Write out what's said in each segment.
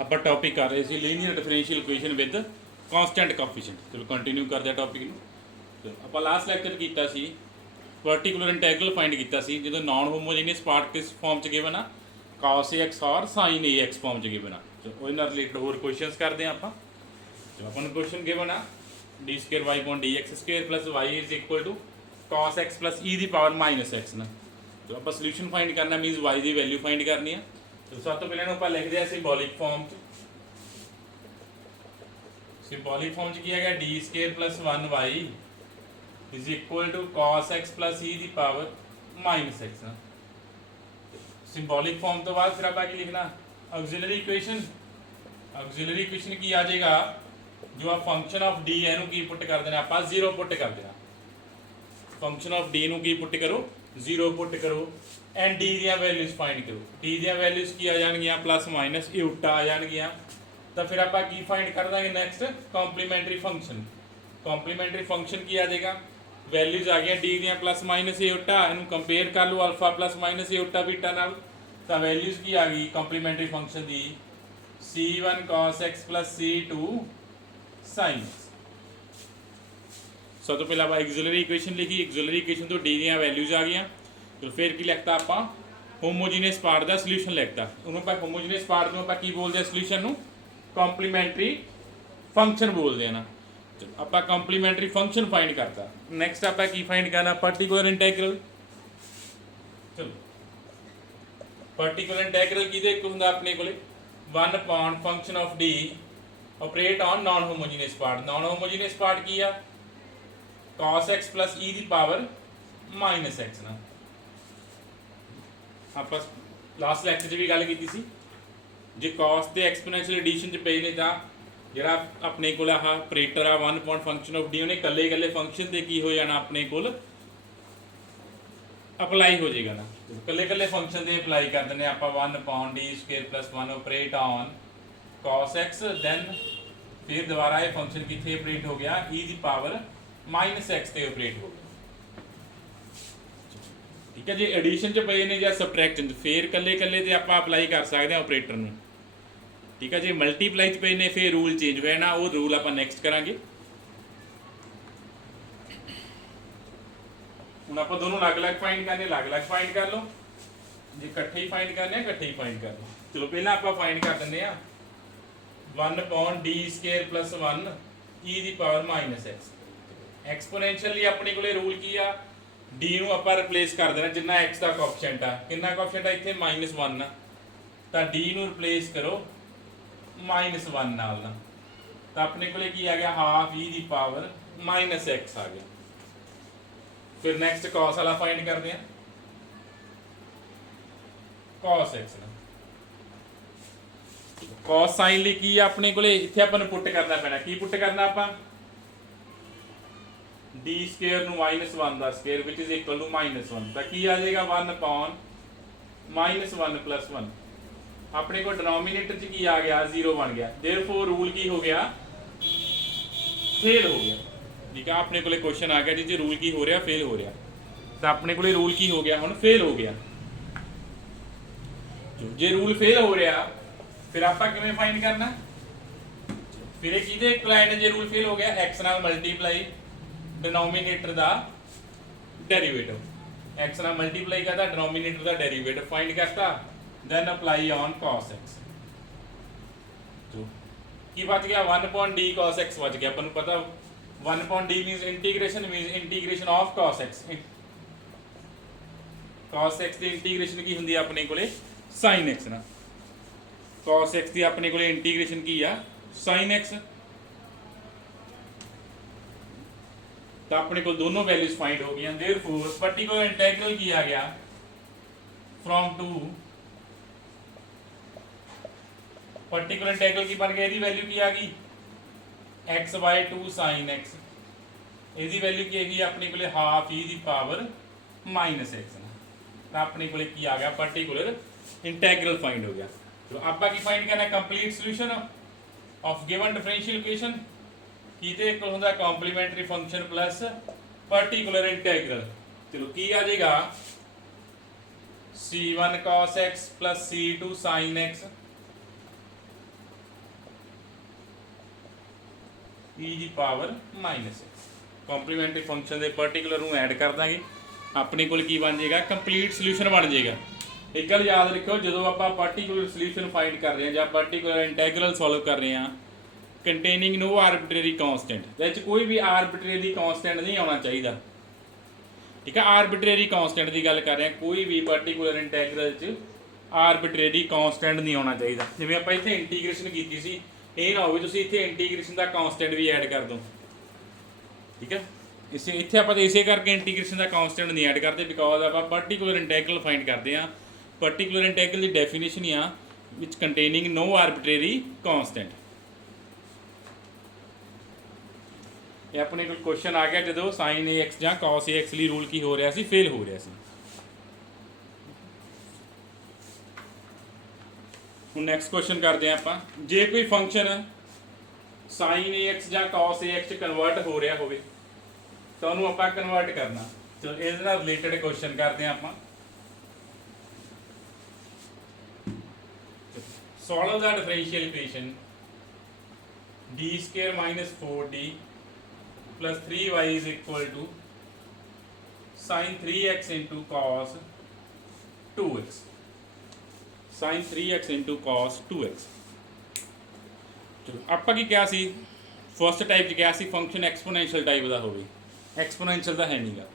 ਆਪਾਂ ਟੌਪਿਕ ਕਰ ਰਹੇ ਸੀ linear differential equation with constant coefficient. ਚਲੋ ਕੰਟੀਨਿਊ ਕਰਦੇ ਆ ਟੌਪਿਕ ਨੂੰ। ਚਲੋ ਆਪਾਂ ਲਾਸਟ ਲੈਕਚਰ ਕੀਤਾ ਸੀ ਪਾਰਟੀਕੂਲਰ ਇੰਟੈਗਰਲ ਫਾਈਂਡ ਕੀਤਾ ਸੀ ਜਦੋਂ ਨਾਨ ਹੋਮੋਜੀਨੀਅਸ ਪਾਰਟ ਕਿਸ ਫਾਰਮ ਚ ਗਿਵਨ ਆ, cos ax ਔਰ sin ax ਫਾਰਮ ਚ ਗਿਵਨ ਆ। ਚਲੋ ਉਹਦੇ ਨਾਲ ਰਿਲੇਟਡ ਹੋਰ ਕੁਐਸਚਨਸ ਕਰਦੇ ਆ ਆਪਾਂ। ਚਲੋ ਆਪਾਂ ਨੂੰ ਕੁਐਸਚਨ ਗਿਵਨ ਆ d² y dx² plus y is equal to cos x plus e ਦੀ ਪਾਵਰ ਮਾਈਨਸ x ਨਾ। ਚਲੋ ਆਪਾਂ ਸੋਲੂਸ਼ਨ ਫਾਈਂਡ ਕਰਨਾ ਮੀਨਸ y ਦੀ ਵੈਲਿਊ ਫਾਈਂਡ ਕਰਨੀ ਆ। तो सब तो पहले ਆਪਾਂ लिखते हैं सिंबॉलिक फॉर्म सिंबॉलिक फॉर्म किया गया d² plus 1y is equal to cos x plus e ਦੀ ਪਾਵਰ ਮਾਈਨਸ x ਨਾ। सिंबॉलिक फॉर्म तो बाद फिर ਆਪਾਂ ਕੀ ਲਿਖਣਾ ऑक्सिलरी इक्वेशन। ऑक्सिलरी इक्वेशन ਕੀ ਆ ਜਾਏਗਾ ਜੋ ਆ ਫੰਕਸ਼ਨ ਆਫ d ਇਹਨੂੰ ਕੀ ਪੁੱਟ ਕਰ ਦੇਣਾ ਆਪਾਂ 0 ਪੁੱਟ ਕਰ ਦੇਣਾ। ਫੰਕਸ਼ਨ ਆਫ d ਨੂੰ ਕੀ ਪੁੱਟ ਕਰੋ 0 ਪੁੱਟ ਕਰੋ एंड डी ਦੀਆਂ ਵੈਲਿਊਜ਼ ਫਾਈਂਡ ਕਰੋ। डी ਦੀਆਂ ਵੈਲਿਊਜ਼ ਕੀ ਆ ਜਾਣਗੀਆਂ ਪਲੱਸ ਮਾਈਨਸ ਇਹ ਉਲਟਾ ਆ ਜਾਣਗੀਆਂ। ਤਾਂ ਫਿਰ ਆਪਾਂ ਕੀ ਫਾਈਂਡ ਕਰ ਦਾਂਗੇ next complementary function. Complementary function ਕੀ ਆ ਜਾਏਗਾ ਵੈਲਿਊਜ਼ ਆ ਗਈਆਂ डी ਦੀਆਂ ਪਲੱਸ ਮਾਈਨਸ ਇਹ ਉਲਟਾ ਇਹਨੂੰ ਕੰਪੇਅਰ ਕਰ ਲਓ ਅਲਫਾ ਪਲੱਸ ਮਾਈਨਸ ਇਹ ਉਲਟਾ ਬੀਟਾ ਨਾਲ। ਤਾਂ ਵੈਲਿਊਜ਼ ਕੀ ਆ ਗਈ ਕੰਪਲੀਮੈਂਟਰੀ ਫੰਕਸ਼ਨ ਦੀ c1 cos x plus c2 sin x। ਸਭ ਤੋਂ ਪਹਿਲਾਂ ਆਪਾਂ ਐਕਸਿਲਰੀ ਇਕੁਏਸ਼ਨ ਲਿਖੀ। ਐਕਸਿਲਰੀ ਇਕੁਏਸ਼ਨ ਤੋਂ डी ਦੀਆਂ ਵੈਲਿਊਜ਼ ਆ ਗਈਆਂ। तो फिर की लिखता आप होमोजीनियस पार्ट का सोल्यूशन लिखता उन्होंने होमोजीनियस पार्ट में की बोलते हैं सोल्यूशन कॉम्प्लीमेंट्री फंक्शन बोलते हैं ना। चलो आप कॉम्प्लीमेंट्री फंक्शन फाइंड करता। नैक्सट आप फाइंड करना पर्टिकुलर इंटैग्रल। चलो पर्टिकुलर इंटैग्रल की होंगे अपने को 1 function of D operate on non homogeneous part. Non homogeneous part की आ cos x plus e की पावर माइनस x ना। ਆਪਾਂ ਲਾਸਟ ਲੈਕਚਰ 'ਚ ਵੀ ਗੱਲ ਕੀਤੀ ਸੀ ਜੇ cos ਤੇ ਐਕਸਪੋਨੈਂਸ਼ੀਅਲ ਐਡੀਸ਼ਨ 'ਚ ਪਏ ਨੇ ਤਾਂ ਜਿਹੜਾ ਆਪਣੇ ਕੋਲ ਆਹ ਆਪਰੇਟਰ ਆ 1 ਪੁਆਇੰਟ ਫੰਕਸ਼ਨ ਆਫ ਡੀ ਉਹਨੇ ਇਕੱਲੇ ਫੰਕਸ਼ਨ ਤੇ ਕੀ ਹੋ ਜਾਣਾ ਆਪਣੇ ਕੋਲ ਅਪਲਾਈ ਹੋ ਜਾਏਗਾ ਨਾ। ਇਕੱਲੇ ਫੰਕਸ਼ਨ ਤੇ ਅਪਲਾਈ ਕਰ ਦਿੰਦੇ ਆਪਾਂ 1/d² plus 1 operate on cos x then ਫਿਰ ਦੁਬਾਰਾ ਇਹ ਫੰਕਸ਼ਨ ਕਿੱਥੇ ਆਪਰੇਟ ਹੋ ਗਿਆ e ਦੀ ਪਾਵਰ ਮਾਈਨਸ x ਤੇ ਆਪਰੇਟ ਹੋ ਗਿਆ। ठीक है जी एडिशन च पे ने या सबट्रैक्शन फिर कल्ले ते आप अप्लाई कर सकते हैं ऑपरेटर में। ठीक है जी मल्टीप्लाई च पे ने फिर रूल चेंज होया ना वो रूल आप नैक्सट करांगे। हुण आप दोनों अलग फाइंड करने अलग फाइंड कर लो जे इकट्ठे ही फाइंड करने इकट्ठे ही फाइंड कर लो। चलो पहला आप फाइंड कर दें 1/d² plus 1 e की पावर माइनस x। एक्सपोनेंशियली अपने को रूल की आ डी ਨੂੰ ਆਪਾਂ ਰਿਪਲੇਸ ਕਰ ਦੇਣਾ ਜਿੰਨਾ x ਦਾ ਕੋਐਫੀਸ਼ੀਐਂਟ ਆ ਕਿੰਨਾ ਕੋਐਫੀਸ਼ੀਐਂਟ ਆ ਇੱਥੇ -1 ਆ ਤਾਂ d ਨੂੰ ਰਿਪਲੇਸ ਕਰੋ -1 ਨਾਲ ਨਾ ਤਾਂ ਆਪਣੇ ਕੋਲੇ ਕੀ ਆ ਗਿਆ ਹਾਫ e ਦੀ ਪਾਵਰ -x ਆ ਗਿਆ। ਫਿਰ ਨੈਕਸਟ cos ਵਾਲਾ ਫਾਈਂਡ ਕਰਦੇ ਆ cos x ਨਾ cos sin ਲਈ ਕੀ ਆ ਆਪਣੇ ਕੋਲੇ ਇੱਥੇ ਆਪਾਂ ਨੂੰ ਪੁੱਟ ਕਰਨਾ ਪੈਣਾ ਕੀ ਪੁੱਟ ਕਰਨਾ ਆਪਾਂ d² ਨੂੰ -1 ਦਾ square which is equal to -1 ਤਾਂ ਕੀ ਆ ਜਾਏਗਾ 1/-1 + 1 ਆਪਣੇ ਕੋਲ ਡਿਨੋਮੀਨੇਟਰ ਚ ਕੀ ਆ ਗਿਆ 0 ਬਣ ਗਿਆ। देयरफॉर रूल ਕੀ ਹੋ ਗਿਆ ਫੇਲ ਹੋ ਗਿਆ। ਠੀਕ ਆ ਆਪਣੇ ਕੋਲੇ ਕੁਐਸਚਨ ਆ ਗਿਆ ਜੀ ਰੂਲ ਕੀ ਹੋ ਰਿਹਾ ਫੇਲ ਹੋ ਰਿਹਾ ਤਾਂ ਆਪਣੇ ਕੋਲੇ ਰੂਲ ਕੀ ਹੋ ਗਿਆ ਹੁਣ ਫੇਲ ਹੋ ਗਿਆ। ਜੇ ਰੂਲ ਫੇਲ ਹੋ ਰਿਹਾ ਫਿਰ ਆਪਾਂ ਕਿਵੇਂ ਫਾਈਂਡ ਕਰਨਾ ਫਿਰ ਇਹ ਕਿਹਦੇ ਇਕੁਇਵਲੈਂਟ ਜੇ ਰੂਲ ਫੇਲ ਹੋ ਗਿਆ x ਨਾਲ ਮਲਟੀਪਲਾਈ डिनोमिनेटर का डेरिवेटिव x ਨਾਲ ਮਲਟੀਪਲਾਈ ਕਰਦਾ डिनोमिनेटर ਦਾ डेरिवेटिव फाइंड करता then apply on cos x। तो ਕੀ ਬਚ ਗਿਆ 1/d cos x ਬਚ ਗਿਆ। ਆਪਾਂ ਨੂੰ ਪਤਾ 1/d means integration of cos x। cos x the integration ਕੀ ਹੁੰਦੀ ਆ ਆਪਣੇ ਕੋਲੇ sin x ਨਾ cos x ਦੀ ਆਪਣੇ ਕੋਲੇ ਇੰਟੀਗ੍ਰੇਸ਼ਨ ਕੀ ਆ sin x। तो अपने को दोनों वैल्यूज फाइंड हो गई। देयरफॉर पर्टिकुलर इंटीग्रल की आ गया फ्रॉम टू पर्टिकुलर इंटीग्रल की बन गई इसकी वैल्यू की आ गई x/2 sin x। इसकी वैल्यू की है अपने को हाफ e की पावर -x तो अपने को की आ गया पर्टिकुलर इंटीग्रल फाइंड हो गया। तो आप फाइंड करना complete solution of given differential equation किते इक्वल होंदा complementary function plus particular integral. चलो की आ जाएगा c1 cos x plus c2 sin x e ਦੀ ਪਾਵਰ -6 ਕੰਪਲੀਮੈਂਟਰੀ ਫੰਕਸ਼ਨ ਦੇ ਪਾਰਟੀਕੂਲਰ ਨੂੰ ਐਡ ਕਰ ਦਾਂਗੇ, ਆਪਣੇ ਕੋਲ ਕੀ ਬਣ ਜਾਏਗਾ, ਕੰਪਲੀਟ ਸੋਲੂਸ਼ਨ ਬਣ ਜਾਏਗਾ। ਇੱਕ ਗੱਲ ਯਾਦ ਰੱਖਿਓ, ਜਦੋਂ ਆਪਾਂ ਪਾਰਟੀਕੂਲਰ ਸੋਲੂਸ਼ਨ ਫਾਈਂਡ ਕਰ ਰਹੇ ਹਾਂ ਜਾਂ ਪਾਰਟੀਕੂਲਰ ਇੰਟੈਗਰਲ ਸੋਲਵ ਕਰ ਰਹੇ ਹਾਂ ਕੰਟੇਨਿੰਗ ਨੋ ਆਰਬਿਟਰੀ ਕਾਂਸਟੈਂਟ, ਇਹਦੇ ਵਿੱਚ ਕੋਈ ਵੀ ਆਰਬਿਟਰੀ ਕਾਂਸਟੈਂਟ ਨਹੀਂ ਆਉਣਾ ਚਾਹੀਦਾ, ਠੀਕ ਹੈ। ਆਰਬਿਟਰੀ ਕਾਂਸਟੈਂਟ ਦੀ ਗੱਲ ਕਰ ਰਹੇ ਹਾਂ, ਕੋਈ ਵੀ ਪਾਰਟੀਕੂਲਰ ਇੰਟੈਗਰਲ 'ਚ ਆਰਬਿਟਰੀ ਕਾਂਸਟੈਂਟ ਨਹੀਂ ਆਉਣਾ ਚਾਹੀਦਾ। ਜਿਵੇਂ ਆਪਾਂ ਇੱਥੇ ਇੰਟੀਗ੍ਰੇਸ਼ਨ ਕੀਤੀ ਸੀ, ਇਹ ਨਾ ਹੋਵੇ ਤੁਸੀਂ ਇੱਥੇ ਇੰਟੀਗ੍ਰੇਸ਼ਨ ਦਾ ਕਾਂਸਟੈਂਟ ਵੀ ਐਡ ਕਰ ਦਿਓ, ਠੀਕ ਹੈ। ਇੱਥੇ ਆਪਾਂ ਤਾਂ ਇਸੇ ਕਰਕੇ ਇੰਟੀਗ੍ਰੇਸ਼ਨ ਦਾ ਕਾਂਸਟੈਂਟ ਨਹੀਂ ਐਡ ਕਰਦੇ, ਬਿਕੋਜ਼ ਆਪਾਂ ਪਾਰਟੀਕੂਲਰ ਇੰਟੈਗਰਲ ਫਾਈਂਡ ਕਰਦੇ ਹਾਂ। ਪਾਰਟੀਕੂਲਰ ਇੰਟੈਗਰਲ ਦੀ ਡੈਫੀਨੇਸ਼ਨ ਹੀ ਆ ਵਿਚ ਕੰਟੇਨਿੰਗ ਨੋ ਆਰਬਿਟਰੀ ਕਾਂਸਟੈਂਟ। ਇਹ ਆਪਣੇ ਕੋਲ ਕੁਐਸਚਨ ਆ ਗਿਆ ਜਦੋਂ sin ax ਜਾਂ cos ax ਲਈ ਰੂਲ ਕੀ ਹੋ ਰਿਹਾ ਸੀ, ਫੇਲ ਹੋ ਰਿਹਾ ਸੀ। ਹੁਣ ਨੈਕਸਟ ਕੁਐਸਚਨ ਕਰਦੇ ਹਾਂ ਆਪਾਂ, ਜੇ ਕੋਈ ਫੰਕਸ਼ਨ sin ax ਜਾਂ cos ax ਚ ਕਨਵਰਟ ਹੋ ਰਿਹਾ ਹੋਵੇ ਤਾਂ ਉਹਨੂੰ ਆਪਾਂ ਕਨਵਰਟ ਕਰਨਾ। ਚਲੋ ਇਹਦੇ ਨਾਲ ਰਿਲੇਟਡ ਕੁਐਸਚਨ ਕਰਦੇ ਹਾਂ ਆਪਾਂ। Solve the differential equation d² - 4d plus 3y is equal to sin 3x into cos 2x, sin 3x into cos 2x। ਚਲੋ ਆਪਾਂ ਕੀ ਕਿਹਾ ਸੀ, ਫਸਟ ਟਾਈਪ 'ਚ ਕਿਹਾ ਸੀ ਫੰਕਸ਼ਨ ਐਕਸਪੋਨੈਂਸ਼ੀਅਲ ਟਾਈਪ ਦਾ ਹੋਵੇ, ਐਕਸਪੋਨੈਂਸ਼ੀਅਲ ਦਾ ਹੈ ਨਹੀਂਗਾ।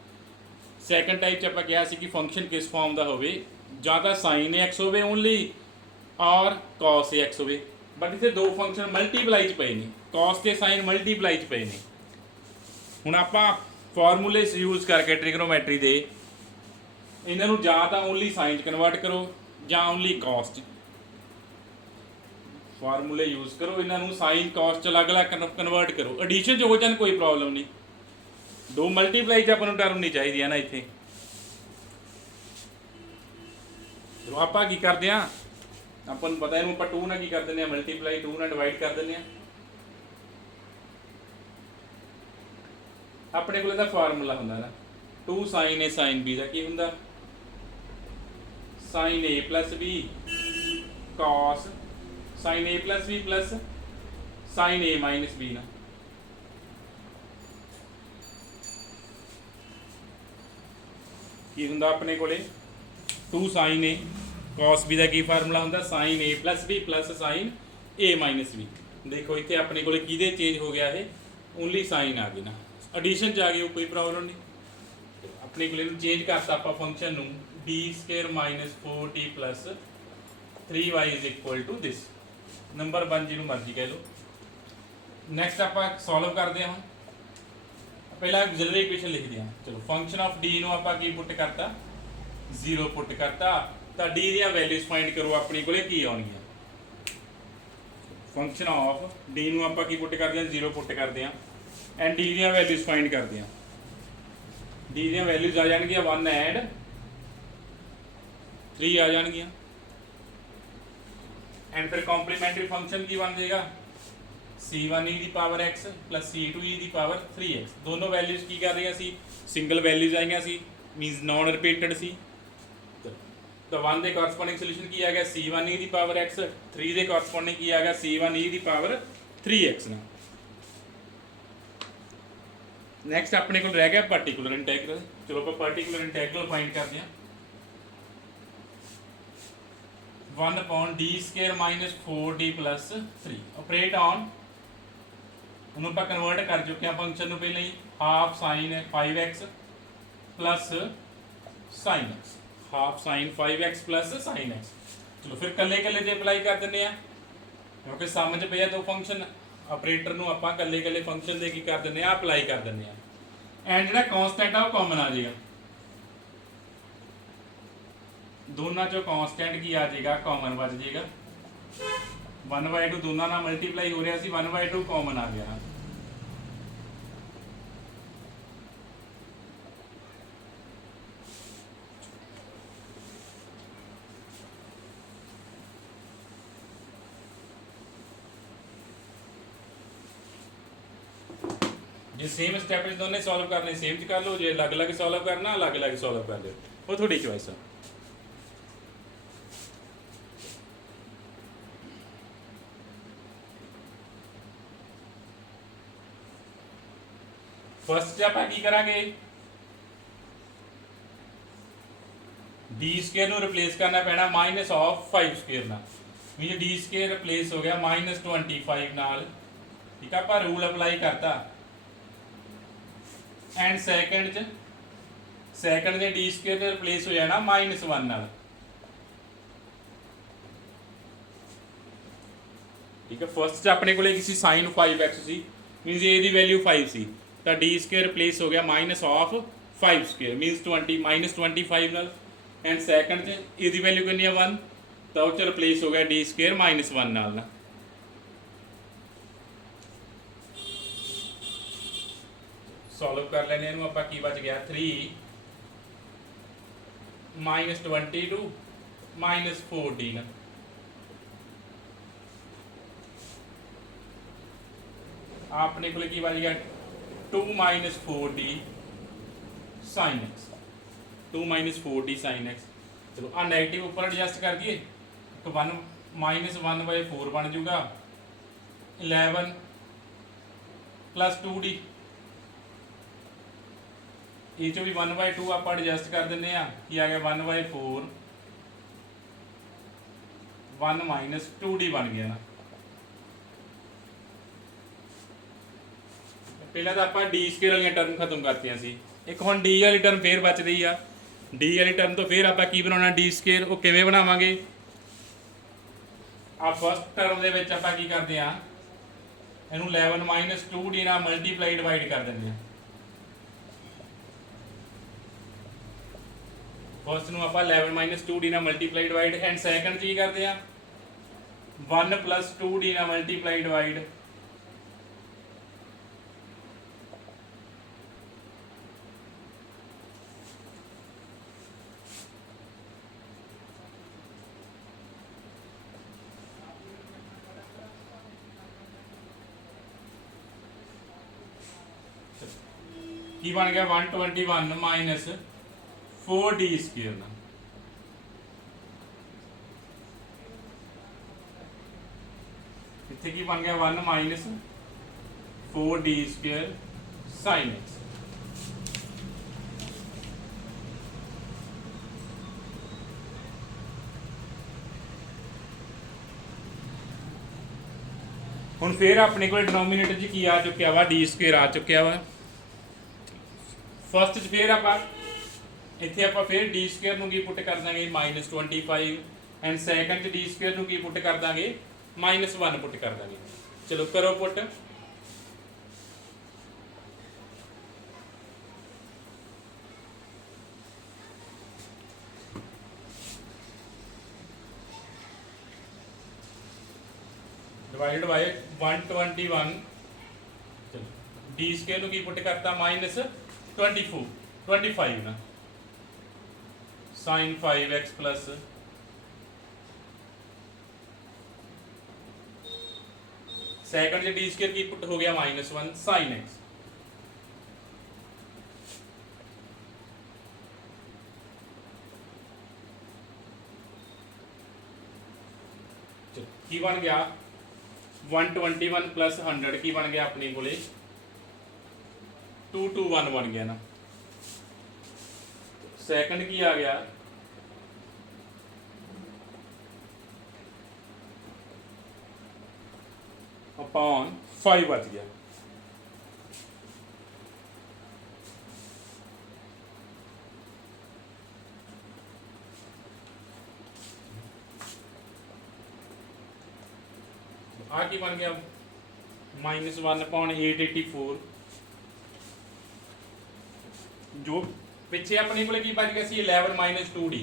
ਸੈਕੰਡ ਟਾਈਪ 'ਚ ਆਪਾਂ ਕਿਹਾ ਸੀ ਕਿ ਫੰਕਸ਼ਨ ਕਿਸ ਫਾਰਮ ਦਾ ਹੋਵੇ, ਜਾਂ ਤਾਂ sin ax ਹੋਵੇ ਓਨਲੀ ਔਰ cos ax ਹੋਵੇ, ਬਟ ਇੱਥੇ ਦੋ ਫੰਕਸ਼ਨ ਮਲਟੀਪਲਾਈ 'ਚ ਪਏ ਨੇ, cos ਤੇ sin ਮਲਟੀਪਲਾਈ 'ਚ ਪਏ ਨੇ। ਹੁਣ ਆਪਾਂ ਫਾਰਮੂਲੇ ਯੂਜ਼ ਕਰਕੇ ਟ੍ਰਿਗਨੋਮੈਟਰੀ ਦੇ ਇਹਨਾਂ ਨੂੰ ਜਾਂ ਤਾਂ ਓਨਲੀ ਸਾਈਨ 'ਚ ਕਨਵਰਟ ਕਰੋ ਜਾਂ ਓਨਲੀ cos 'ਚ। ਫਾਰਮੂਲੇ ਯੂਜ਼ ਕਰੋ, ਇਹਨਾਂ ਨੂੰ ਸਾਈਨ cos 'ਚ ਅਲੱਗ-ਅਲੱਗ ਕਨਵਰਟ ਕਰੋ, ਐਡੀਸ਼ਨ 'ਚ ਹੋ ਜਾਣ ਕੋਈ ਪ੍ਰੋਬਲਮ ਨਹੀਂ, ਦੋ ਮਲਟੀਪਲਾਈ 'ਚ ਆਪਾਂ ਨੂੰ ਟਰਮ ਨਹੀਂ ਚਾਹੀਦੀ ਹੈ ਨਾ ਇੱਥੇ। ਚਲੋ ਆਪਾਂ ਕੀ ਕਰਦੇ ਹਾਂ, ਆਪਾਂ ਨੂੰ ਪਤਾ ਇਹਨੂੰ ਆਪਾਂ 2 ਨਾਲ ਕੀ ਕਰ ਦਿੰਦੇ ਹਾਂ, ਮਲਟੀਪਲਾਈ 2 ਨਾਲ ਡਿਵਾਈਡ ਕਰ ਦਿੰਦੇ ਹਾਂ। ਆਪਣੇ ਕੋਲ ਇਹਦਾ ਫਾਰਮੂਲਾ ਹੁੰਦਾ ਨਾ 2 sin a sin b ਦਾ ਕੀ ਹੁੰਦਾ, sin a plus b cos sin a plus b plus sin a minus b ਨਾ। ਕੀ ਹੁੰਦਾ ਆਪਣੇ ਕੋਲੇ 2 sin a cos b the Ki formula ਹੁੰਦਾ, sin a plus b plus sin a minus b। ਦੇਖੋ ਇੱਥੇ ਆਪਣੇ ਕੋਲੇ ਕਿਹਦੇ ਚੇਂਜ ਹੋ ਗਿਆ, ਇਹ ਓਨਲੀ sin ਆ ਗਈ ਨਾ, ਐਡੀਸ਼ਨ 'ਚ ਆ ਗਈ, ਕੋਈ ਪ੍ਰੋਬਲਮ ਨਹੀਂ। ਆਪਣੇ ਕੋਲ ਇਹਨੂੰ ਚੇਂਜ ਕਰਤਾ ਆਪਾਂ ਫੰਕਸ਼ਨ ਨੂੰ d² - 4t plus 3y is equal to this, number 1 ਜਿਹਨੂੰ ਮਰਜ਼ੀ ਕਹਿ ਲਓ। ਨੈਕਸਟ ਆਪਾਂ ਸੋਲਵ ਕਰਦੇ ਹਾਂ। ਪਹਿਲਾਂ ਜਨਰਲ ਇਕੁਏਸ਼ਨ ਲਿਖਦੇ ਹਾਂ। ਚਲੋ ਫੰਕਸ਼ਨ ਆਫ d ਨੂੰ ਆਪਾਂ ਕੀ ਪੁੱਟ ਕਰਤਾ, 0 ਪੁੱਟ ਕਰਤਾ, ਤਾਂ d ਦੀਆਂ ਵੈਲਿਊਜ਼ ਫਾਈਂਡ ਕਰੋ ਆਪਣੇ ਕੋਲੇ ਕੀ ਆਉਣਗੀਆਂ। ਫੰਕਸ਼ਨ ਆਫ d ਨੂੰ ਆਪਾਂ ਕੀ ਪੁੱਟ ਕਰਦੇ ਹਾਂ, 0 ਪੁੱਟ ਕਰਦੇ ਹਾਂ ਐਂਡ d ਦੀਆਂ ਵੈਲਿਊਜ਼ ਫਾਈਂਡ ਕਰਦੇ ਹਾਂ। d ਦੀਆਂ ਵੈਲਿਊਜ਼ ਆ ਜਾਣਗੀਆਂ 1 ਐਂਡ 3 ਆ ਜਾਣਗੀਆਂ, ਐਂਡ ਫਿਰ ਕੰਪਲੀਮੈਂਟਰੀ ਫੰਕਸ਼ਨ ਕੀ ਬਣ ਜਾਏਗਾ, c1e ਦੀ ਪਾਵਰ x plus c2e ਦੀ ਪਾਵਰ 3x। ਦੋਨੋਂ ਵੈਲਿਊਜ਼ ਕੀ ਕਰ ਰਹੀਆਂ ਸੀ, ਸਿੰਗਲ ਵੈਲਿਊਜ਼ ਆਈਆਂ ਸੀ, ਮੀਨਸ ਨਾਨ ਰਿਪੀਟਡ ਸੀ। ਤਾਂ 1 ਦੇ ਕੋਰਸਪੋਂਡਿੰਗ ਸੋਲੂਸ਼ਨ ਕੀ ਆ ਗਿਆ, c1e ਦੀ ਪਾਵਰ x, 3 ਦੇ ਕੋਰਸਪੋਂਡਿੰਗ ਕੀ ਆ ਗਿਆ, c1e ਦੀ ਪਾਵਰ 3x ਨਾ। ਨੈਕਸਟ ਆਪਣੇ ਕੋਲ ਰਹਿ ਗਿਆ ਪਾਰਟੀਕੂਲਰ ਇੰਟੈਗਰਲ। ਚਲੋ ਆਪਾਂ ਪਾਰਟੀਕੂਲਰ ਇੰਟੈਗਰਲ ਫਾਈਂਡ ਕਰਦੇ ਹਾਂ। 1/d² - 4d plus 3 operate on, ਉਹਨੂੰ ਆਪਾਂ ਕਨਵਰਟ ਕਰ ਚੁੱਕੇ ਹਾਂ ਫੰਕਸ਼ਨ ਨੂੰ ਪਹਿਲਾਂ ਹੀ, half sin 5x plus sin x, half sin 5x plus sin x। ਚਲੋ ਫਿਰ ਕੱਲੇ ਕੱਲੇ ਤੇ ਅਪਲਾਈ ਕਰ ਦਿੰਦੇ ਆ, ਕਿਉਂਕਿ ਸਮ 'ਚ ਪਿਆ ਦੋ ਫੰਕਸ਼ਨ, ਆਪਰੇਟਰ ਨੂੰ ਆਪਾਂ ਕੱਲੇ ਕੱਲੇ ਫੰਕਸ਼ਨ ਦੇ ਕੀ ਕਰ ਦਿੰਦੇ ਆ, ਅਪਲਾਈ ਕਰ ਦਿੰਦੇ ਆ, ਐਂਡ ਜਿਹੜਾ ਕਾਂਸਟੈਂਟ ਆ ਉਹ ਕਾਮਨ ਆ ਜਾਏਗਾ, ਦੋਨਾਂ ਚੋਂ ਕਾਂਸਟੈਂਟ ਕੀ ਆ ਜਾਏਗਾ, ਕਾਮਨ ਬਚ ਜਾਏਗਾ। 1/2 ਦੋਨਾਂ ਨਾਲ ਮਲਟੀਪਲਾਈ ਹੋ ਰਿਹਾ ਸੀ, 1/2 ਕਾਮਨ ਆ ਗਿਆ। ਜੇ ਸੇਮ ਸਟੈਪ 'ਚ ਦੋਨੇ ਸੋਲਵ ਕਰਨੇ ਸੇਮ 'ਚ ਕਰ ਲਓ, ਜੇ ਅਲੱਗ-ਅਲੱਗ ਸੋਲਵ ਕਰਨਾ ਅਲੱਗ-ਅਲੱਗ ਸੋਲਵ ਕਰ ਲਿਓ, ਉਹ ਤੁਹਾਡੀ ਚੋਇਸ ਆ। फस्ट आप की करांगे डी स्केयर ਨੂੰ रिप्लेस करना पैना माइनस ऑफ 5 स्केयर ना मीन डी स्केयर रिप्लेस हो गया -25 नाल ठीक है। आप रूल अप्लाई करता एंड सैकंड ਦੇ डी स्केयर ਤੇ रिप्लेस हो जाना -1 नाल ठीक है। फस्ट च अपने को किसी sin 5x सी मीनस ए की वैल्यू 5 सी तो डी स्केयर रिप्लेस हो गया माइनस ऑफ 5 स्केयर मीनस 20 -25 नाल एंड सैकंड च इसकी वैल्यू कितनी है 1 तो वो रिप्लेस हो गया डी स्केयर -1 नाल ना सॉल्व कर लेने आप की बच गया 3 -22 -14 अपने को की बच गया 2 - 4d sin x 2 - 4d sin x चलो आ नैगेटिव ऊपर एडजस्ट कर दिए तो 1 -1/4 बन जूगा 11 + 2d ये चो भी 1/2 आप एडजस्ट कर दें कि आ गया 1/4 1 - 2d बन गया ना। पहले तो आप डी स्केयर वाली टर्म खत्म करती सी एक हम डी वाली टर्म फिर बचती है डी वाली टर्म तो फिर आप की बनाना डी स्केयर वो किवें बनावांगे आ फस्ट टर्म दे विच आपां की करते हैं इनू 11 - 2d नाल मल्टीप्लाई डिवाइड कर देंगे फस्ट नूं आपां 11 - 2d नाल मल्टीप्लाई डिवाइड एंड सैकंड की करते हैं 1 + 2d नाल मल्टीप्लाई डिवाइड की बन गया 121 - 4d स्केयर ना इतने की बन गया 1 - 4d स्केयर sin x हुण फिर अपने को डिनोमीनेटर च की आ चुकिया वा डी स्केयर आ चुकिया वा फस्ट फिर आप इतने आप फिर डी स्केयर की पुट कर देंगे -25 एंड सैकंड डी स्केयर की पुट कर देंगे -1 पुट कर देंगे। चलो करो put divided by 121 D square की पुट करता -25 ना sin 5x plus second D square की पुट हो गया -1 sin x की बन गया 121 + 100 की बन गया अपने को 221 बन गया ना। सेकंड की आ गया अपॉन 5 बच गया आ की बन गया -1/884 जो पिछे अपने को की बच गया 11 - 2d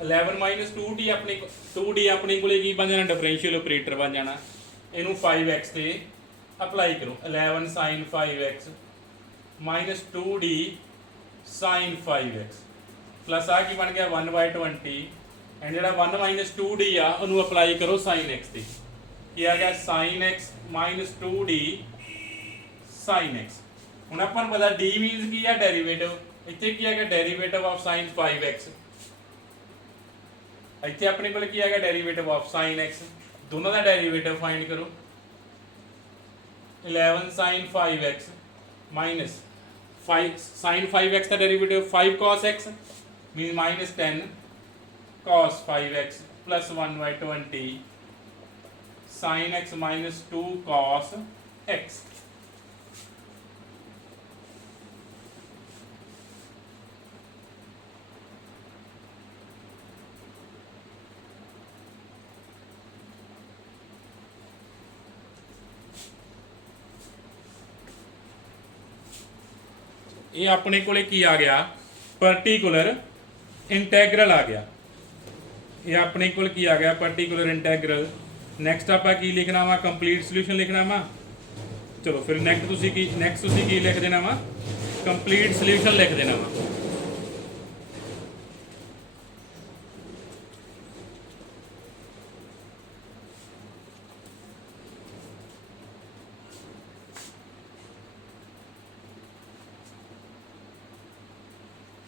11 - 2d अपने 2d अपने को की बन जाना डिफरेंशियल ऑपरेटर बन जाना इनू 5x से अप्लाई करो 11 sin 5x -2d sin 5x plus आ की बन गया 1/20 एंड जो 1 - 2d आ उन्होंने अप्लाई करो sin x से की आ गया sin x -2d sin x ਹੁਣ ਆਪਾਂ ਨੂੰ ਪਤਾ d ਮੀਨਸ ਕੀ ਹੈ ਡੈਰੀਵੇਟਿਵ ਇੱਥੇ ਕੀ ਹੈਗਾ ਡੈਰੀਵੇਟਿਵ ਆਫ sin 5x ਇੱਥੇ ਆਪਣੇ ਕੋਲ ਕੀ ਹੈਗਾ ਡੈਰੀਵੇਟਿਵ ਆਫ sin x ਦੋਨੋਂ ਦਾ ਡੈਰੀਵੇਟਿਵ ਫਾਈਂਡ ਕਰੋ 11 sin 5x 5 sin 5x का derivative 5 cos x mean minus 10 cos 5x plus 1/20 sin x minus 2 cos x। ये अपने को की आ गया पर्टिकुलर इंटैग्रल आ गया। ये अपने को की आ गया पर्टिकुलर इंटैग्रल। नैक्सट आप लिखना वा कंप्लीट सोल्यूशन लिखना वा। चलो फिर नैक्सट की लिख देना वा कंप्लीट सोल्यूशन लिख देना वा।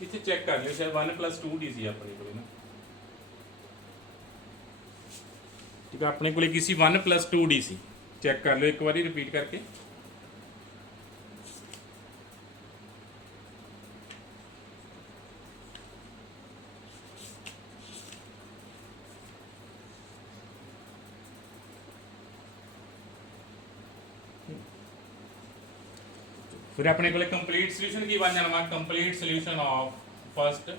इसे चेक कर लियो शायद 1 + 2d सी अपने को ना। ठीक है अपने को किसी 1 + 2d सी चेक कर लो एक बार रिपीट करके। फिर अपने को कंप्लीट सोल्यूशन की बन जाना complete solution of first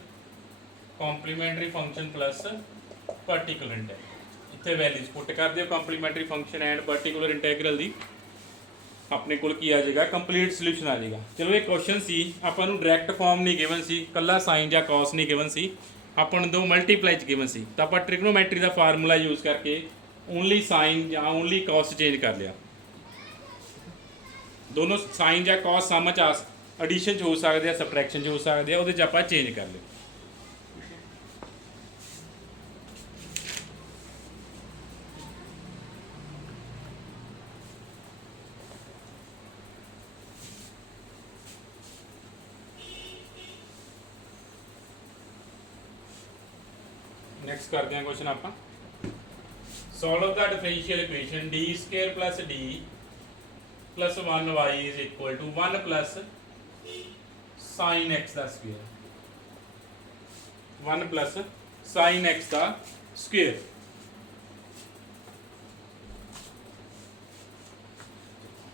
complementary function plus particular integral. इतने वैल्यूज पुट कर दियो complementary function and particular integral दी अपने को की आ जाएगा कंप्लीट सोल्यूशन आ जाएगा। चलो ये क्वेश्चन सी अपन नूं डायरैक्ट फॉर्म नहीं गिवन सी, कल्ला साइन या कॉस नहीं गिवन सी, अपन दो मल्टीप्लाई च गिवन सी, तो आप ट्रिग्नोमैट्री का फार्मूला यूज करके ओनली साइन या ओनली कॉस चेंज कर लिया। दोनों साइन या कॉस सम च एडिशन हो सकते हैं, सबट्रैक्शन हो सकते हैं, वो आप चेंज कर लिया। नैक्सट करते हैं क्वेश्चन आप solve the differential equation d² + d + 1y = 1 + sin x का स्क्वायर 1 + sin x का स्क्वायर।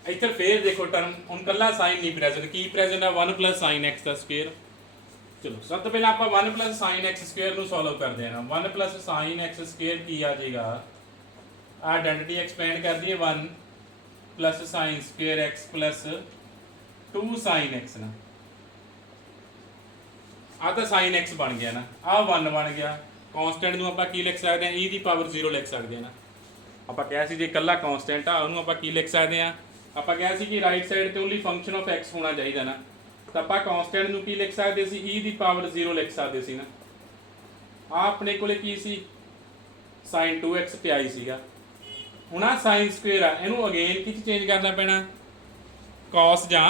इधर फिर देखो टर्म हम कल्ला साइन नहीं प्रेजेंट की प्रेजेंट है 1 + sin x का स्क्वायर। चलो सब तो पहले आप 1 + sin x² ਨੂੰ सॉल्व करते हैं ना। 1 + sin x² की आ जाएगा आइडेंटिटी एक्सपेंड कर दिए 1 + sin² x + 2 sin x ना। आ तो sin x बन गया ना, आ 1 बन गया। कॉन्स्टेंट ਨੂੰ ਆਪਾਂ ਕੀ ਲਿਖ ਸਕਦੇ ਹਾਂ e ਦੀ ਪਾਵਰ 0 ਲਿਖ ਸਕਦੇ ਹਾਂ ਨਾ। ਆਪਾਂ ਕਿਹਾ ਸੀ ਜੇ ਇਕੱਲਾ ਕਨਸਟੈਂਟ ਆ ਉਹਨੂੰ ਆਪਾਂ ਕੀ ਲਿਖ ਸਕਦੇ ਹਾਂ, ਆਪਾਂ ਕਿਹਾ ਸੀ ਕਿ ਰਾਈਟ ਸਾਈਡ ਤੇ ਓਨਲੀ ਫੰਕਸ਼ਨ ਆਫ x ਹੋਣਾ ਚਾਹੀਦਾ ਨਾ। ਤਾਂ ਆਪਾਂ ਕਨਸਟੈਂਟ ਨੂੰ ਕੀ ਲਿਖ ਸਕਦੇ ਸੀ e ਦੀ ਪਾਵਰ 0 ਲਿਖ ਸਕਦੇ ਸੀ ਨਾ। ਆ ਆਪਣੇ ਕੋਲੇ ਕੀ ਸੀ sin 2x ਪਿਆ ਹੀ ਸੀਗਾ। ਹੁਣ ਆ sin² ਆ ਇਹਨੂੰ ਅਗੇਨ ਕਿਹ 'ਚ ਚੇਂਜ ਕਰਨਾ ਪੈਣਾ, cos ਜਾਂ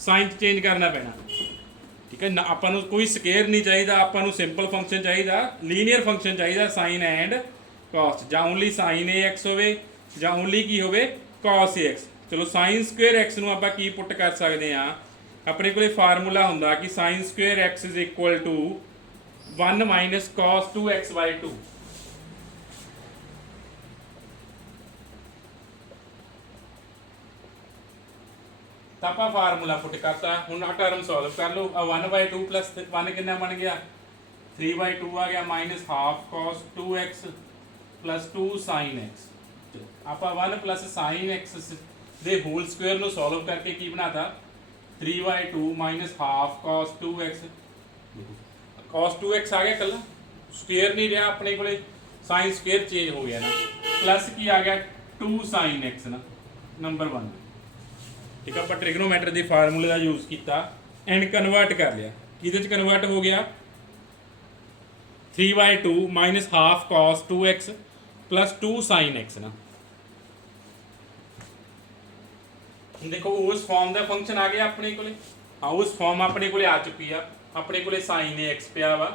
sin 'ਚ ਚੇਂਜ ਕਰਨਾ ਪੈਣਾ। ਠੀਕ ਹੈ ਨਾ, ਆਪਾਂ ਨੂੰ ਕੋਈ ਸਕੇਅਰ ਨਹੀਂ ਚਾਹੀਦਾ, ਆਪਾਂ ਨੂੰ ਸਿੰਪਲ ਫੰਕਸ਼ਨ ਚਾਹੀਦਾ, ਲੀਨੀਅਰ ਫੰਕਸ਼ਨ ਚਾਹੀਦਾ sin ਐਂਡ cos ਜਾਂ ਓਨਲੀ sin ax ਹੋਵੇ ਜਾਂ ਓਨਲੀ ਕੀ ਹੋਵੇ cos ax। ਚਲੋ sin² x ਨੂੰ ਆਪਾਂ ਕੀ ਪੁੱਟ ਕਰ ਸਕਦੇ ਹਾਂ, अपने को फार्मूला होंगे कि sin² x = 1 - cos 2x/2। तो आप फार्मूला पुट करता हूँ आ टर्म सॉल्व कर लो। 1/2 + 1 कितना बन गया 3/2 आ गया -½ cos 2x + 2 sin x। आप 1 + sin x दे होल स्क्वायर ਨੂੰ सॉल्व करके की बनाता 3/2 -½ cos 2x। cos 2x आ गया कल स्क्वायर नहीं रहा अपने को, sin² चेंज हो गया ना, प्लस की आ गया 2 sin x ना नंबर 1। ठीक है, आप ट्रिग्नोमैट्री के फार्मूले का यूज़ किया एंड कन्वर्ट कर लिया। किहदे च कन्वर्ट हो गया 3/2 -½ cos 2x + 2 sin x ना। देखो उस फॉर्म का फंक्शन आ गया अपने को। हाँ उस फॉर्म अपने को आ चुकी है। अपने को sin ax पिया वा